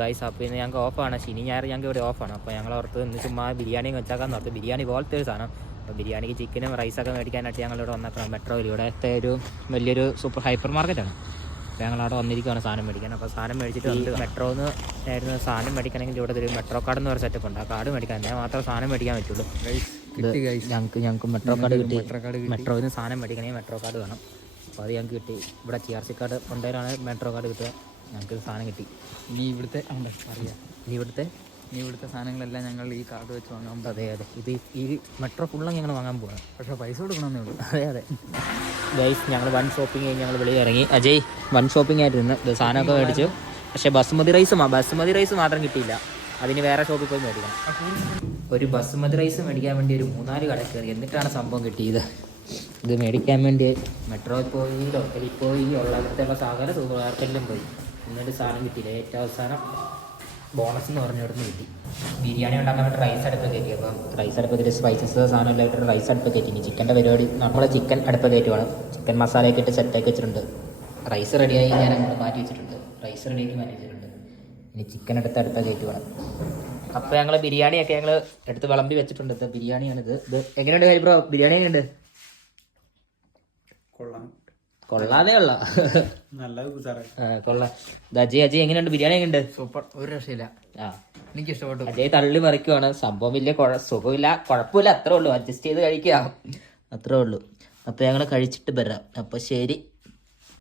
Guys അപ്പോൾ ഇന്ന് ഞങ്ങൾക്ക് ഓഫാണ്, ശനി ഞായർ ഞങ്ങൾക്ക് ഇവിടെ ഓഫാണ്. അപ്പോൾ ഞങ്ങൾ ഓർത്ത് ഇന്ന് ചുമ്മാ ബിരിയാണി വെച്ചാക്കാന്ന് ഓർത്ത്. ബിരിയാണി പോലത്തെ ഒരു സാധനം. അപ്പോൾ ബിരിയാണിക്ക് ചിക്കനും റൈസൊക്കെ മേടിക്കാനായിട്ട് ഞങ്ങളിവിടെ വന്നേക്കണം. മെട്രോയിൽ ഇവിടുത്തെ ഒരു വലിയൊരു സൂപ്പർ ഹൈപ്പർ മാർക്കറ്റാണ്. അപ്പോൾ ഞങ്ങളവിടെ വന്നിരിക്കുകയാണ് സാധനം മേടിക്കാൻ. അപ്പോൾ സാധനം മേടിച്ചിട്ട് വന്നിട്ട് മെട്രോന്ന് ആയിരുന്നു സാധനം മേടിക്കണമെങ്കിൽ ഇവിടെ ഒരു മെട്രോ കാർഡ് എന്ന് പറഞ്ഞ സെറ്റപ്പ് ഉണ്ട്. ആ കാർഡ് മേടിക്കാൻ എന്നാൽ മാത്രമേ സാധനം മേടിക്കാൻ പറ്റുള്ളൂ. ഞങ്ങൾക്ക് മെട്രോ കാർഡ് കിട്ടി. മെട്രോയിൽ നിന്ന് സാധനം മേടിക്കണമെങ്കിൽ മെട്രോ കാർഡ് വേണം. അപ്പോൾ അത് ഞങ്ങൾക്ക് കിട്ടി. ഇവിടെ TRC കാർഡ് കൊണ്ടുവരാണ് മെട്രോ കാർഡ് കിട്ടുക. ഞങ്ങൾക്ക് സാധനം കിട്ടി. ഇനി ഇവിടുത്തെ അറിയാം ഇനി ഇവിടുത്തെ സാധനങ്ങളെല്ലാം ഞങ്ങൾ ഈ കാർഡ് വെച്ച് വാങ്ങാൻ. അതെ ഇത് ഈ മെട്രോ ഫുള്ളും ഞങ്ങൾ വാങ്ങാൻ പോവാണ്. പക്ഷേ പൈസ കൊടുക്കണമെന്നേ ഉള്ളൂ. അതെ ഗൈസ് ഞങ്ങൾ വൺ ഷോപ്പിംഗ് കഴിഞ്ഞ് ഞങ്ങൾ വെളിയിൽ ഇറങ്ങി. അജയ് വൺ ഷോപ്പിംഗ് ആയിരുന്നു. സാധനമൊക്കെ മേടിച്ചു. പക്ഷേ ബസുമതി റൈസ് മാത്രം കിട്ടിയില്ല. അതിന് വേറെ ഷോപ്പിൽ പോയി മേടിക്കണം. ഒരു ബസുമതി റൈസ് മേടിക്കാൻ വേണ്ടി ഒരു 3-4 കട കയറി. എന്നിട്ടാണ് സംഭവം കിട്ടിയത്. ഇത് മേടിക്കാൻ വേണ്ടി മെട്രോയിൽ പോയി, ലോക്കലിൽ പോയി, ഉള്ളടുത്തുള്ള സകല സൂപ്പർ മാർക്കറ്റിലും പോയി. എന്നിട്ട് സാധനം കിട്ടിയില്ല. ഏറ്റവും അവസാനം ബോണസ് എന്ന് പറഞ്ഞിടത്ത് കിട്ടി. ബിരിയാണി ഉണ്ടാക്കാൻ വേണ്ടി റൈസ് അടുപ്പ് കയറ്റി. അപ്പം റൈസ് അടുപ്പ് കയറ്റി സ്പൈസസ് സാധനമെല്ലാം ഇട്ട് റൈസ് അടുപ്പ് കയറ്റി. ഇനി ചിക്കൻ്റെ പരിപാടി നമ്മൾ ചിക്കൻ അടുപ്പ് കയറ്റുവാണ്. ചിക്കൻ മസാലയൊക്കെ ഇട്ട് സെറ്റാക്കി വെച്ചിട്ടുണ്ട്. റൈസ് റെഡിയായി ഞാൻ അങ്ങോട്ട് മാറ്റി വെച്ചിട്ടുണ്ട്. ഇനി ചിക്കൻ എടുത്ത് അടുത്ത കയറ്റുവാണ്. അപ്പോൾ ഞങ്ങൾ ബിരിയാണിയൊക്കെ ഞങ്ങൾ എടുത്ത് വിളമ്പി വെച്ചിട്ടുണ്ട്. ഇത് ബിരിയാണിയാണിത്. ഇത് എങ്ങനെയുണ്ട് കാര്യം ബ്രോ? ബിരിയാണി എങ്ങനെയുണ്ട്? കൊള്ളാതെ ഉള്ള കൊള്ളാം. അജയ് എങ്ങനെയുണ്ട്? ബിരിയാണി എങ്ങനെയുണ്ട്? സൂപ്പർ, ഒരു രക്ഷയില്ല. എനിക്ക് ഇഷ്ടപ്പെട്ടു. അജയ് തള്ളി മറിക്കുവാണ്. സംഭവം വലിയ സുഖമില്ല, കുഴപ്പമില്ല, അത്രേ ഉള്ളൂ. അഡ്ജസ്റ്റ് ചെയ്ത് കഴിക്കാം, അത്രേ ഉള്ളൂ. അപ്പോൾ ഞങ്ങൾ കഴിച്ചിട്ട് വരാം. അപ്പോൾ ശരി.